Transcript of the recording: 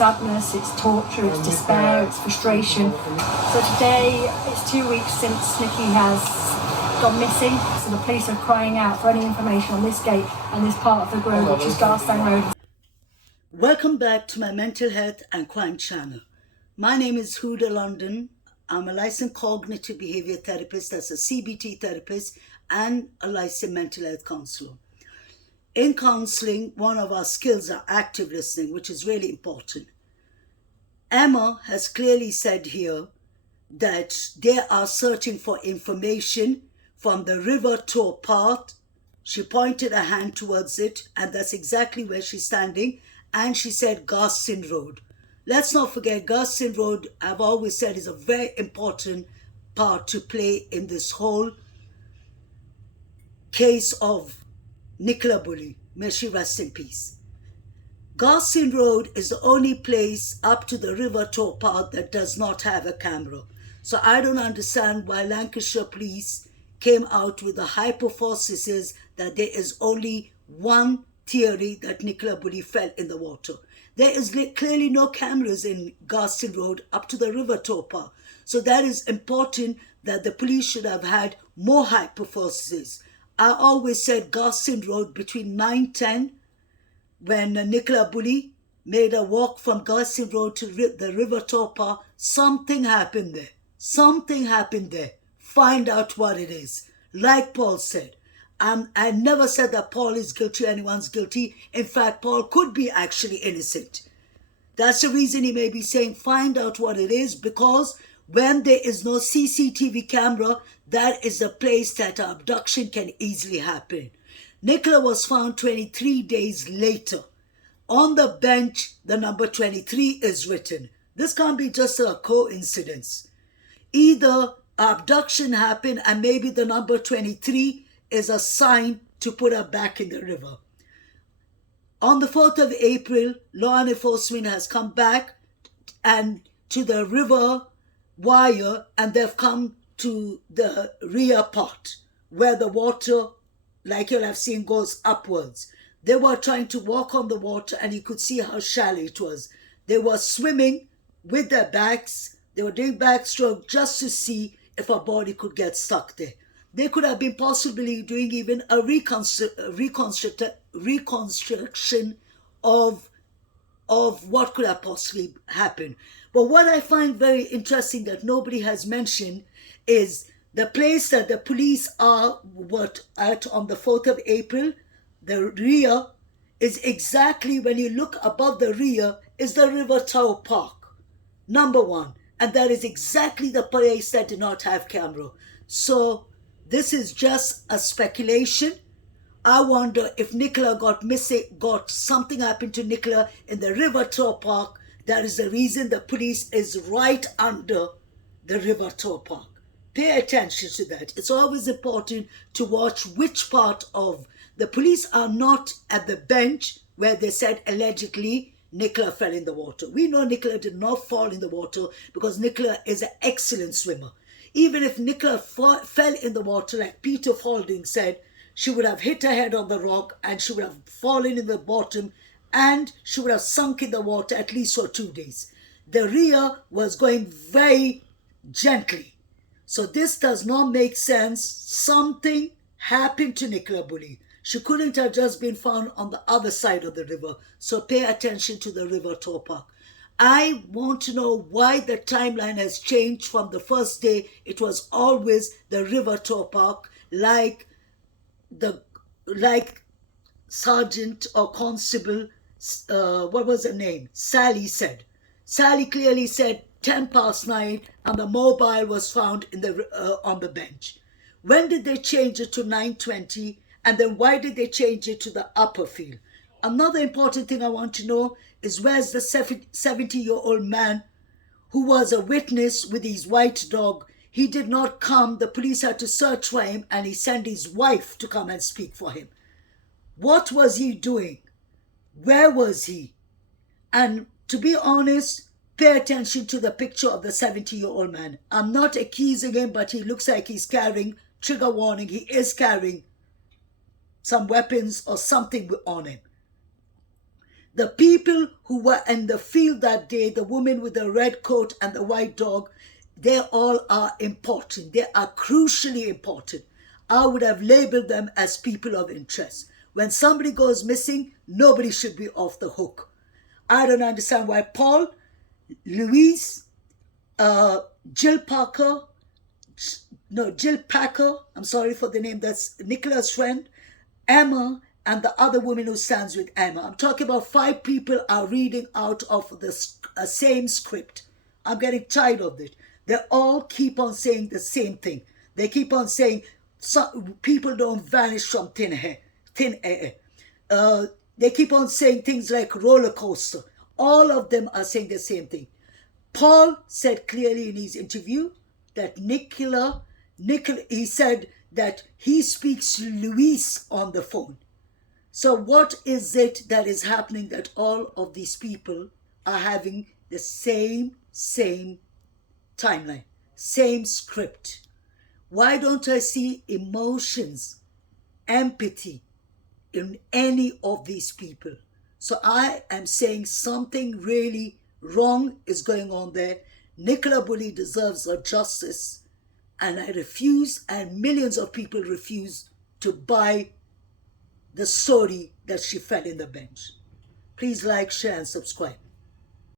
sadness, it's torture, it's despair, it's frustration. So today, it's 2 weeks since Nikki has gone missing. So the police are crying out for any information on this gate and this part of the road, which is Gasting Road. Welcome back to my mental health and crime channel. My name is Huda London. I'm a licensed cognitive behavior therapist, that's a CBT therapist, and a licensed mental health counselor. In counseling, one of our skills are active listening, which is really important. Emma has clearly said here that they are searching for information from the river tow path. She pointed a hand towards it, and that's exactly where she's standing. And she said Gasting Road. Let's not forget, Gasting Road, I've always said, is a very important part to play in this whole case of Nicole Bully. May she rest in peace. Gasting Road is the only place up to the river tow path that does not have a camera. So I don't understand why Lancashire police came out with the hypothesis that there is only one theory that Nicole Bully fell in the water. There is clearly no cameras in Gasting Road up to the river tow path. So that is important that the police should have had more hypotheses. I always said Gasting Road between 9-10, when Nicole Bully made a walk from Gasting Road to the river tow path, something happened there. Something happened there. Find out what it is. Like Paul said, I never said that Paul is guilty, anyone's guilty. In fact, Paul could be actually innocent. That's the reason he may be saying find out what it is, because when there is no CCTV camera, that is the place that abduction can easily happen. Nicole was found 23 days later. On the bench, the number 23 is written. This can't be just a coincidence. Either abduction happened and maybe the number 23 is a sign to put her back in the river. On the 4th of April, law enforcement has come back and to the river wire, and they've come to the rear part where the water, like you'll have seen, goes upwards. They were trying to walk on the water and you could see how shallow it was. They were swimming with their backs. They were doing backstroke just to see if a body could get stuck there. They could have been possibly doing even a reconstruction of what could have possibly happened. But what I find very interesting that nobody has mentioned is the place that the police are at on the 4th of April, the rear, is exactly when you look above the rear is the River Tower Park, number 1. And that is exactly the place that did not have camera. So this is just a speculation. I wonder if Nicole got something happened to Nicole in the River Tower Park. That is the reason the police is right under the River Tower Park. Pay attention to that. It's always important to watch which part of the police are not at the bench where they said allegedly Nicole fell in the water. We know Nicole did not fall in the water because Nicole is an excellent swimmer. Even if Nicole fell in the water, like Peter Falding said, she would have hit her head on the rock and she would have fallen in the bottom and she would have sunk in the water at least for 2 days. The rear was going very gently. So this does not make sense. Something happened to Nicole Bully. She couldn't have just been found on the other side of the river. So pay attention to the River Tower Park. I want to know why the timeline has changed from the first day. It was always the River Tower Park, like Sergeant or Constable, what was her name? Sally said. Sally clearly said 9:10 and the mobile was found in on the bench. When did they change it to 9:20? And then why did they change it to the upper field? Another important thing I want to know is where's the 70-year-old man who was a witness with his white dog? He did not come. The police had to search for him and he sent his wife to come and speak for him. What was he doing? Where was he? And to be honest, pay attention to the picture of the 70-year-old man. I'm not accusing him, but he looks like he's carrying, trigger warning, he is carrying some weapons or something on him. The people who were in the field that day, the woman with the red coat and the white dog, they all are important. They are crucially important. I would have labeled them as people of interest. When somebody goes missing, nobody should be off the hook. I don't understand why Paul, Louise, Jill Packer, I'm sorry for the name, that's Nicola's friend, Emma, and the other woman who stands with Emma. I'm talking about 5 people are reading out of the same script. I'm getting tired of it. They all keep on saying the same thing. They keep on saying people don't vanish from thin air. They keep on saying things like roller coaster. All of them are saying the same thing. Paul said clearly in his interview that he said that he speaks to Louise on the phone. So what is it that is happening that all of these people are having the same timeline, same script? Why don't I see emotions, empathy in any of these people? So I am saying something really wrong is going on there. Nicola Bulley deserves a justice, and I refuse, and millions of people refuse to buy the story that she fell in the bench. Please like, share, and subscribe.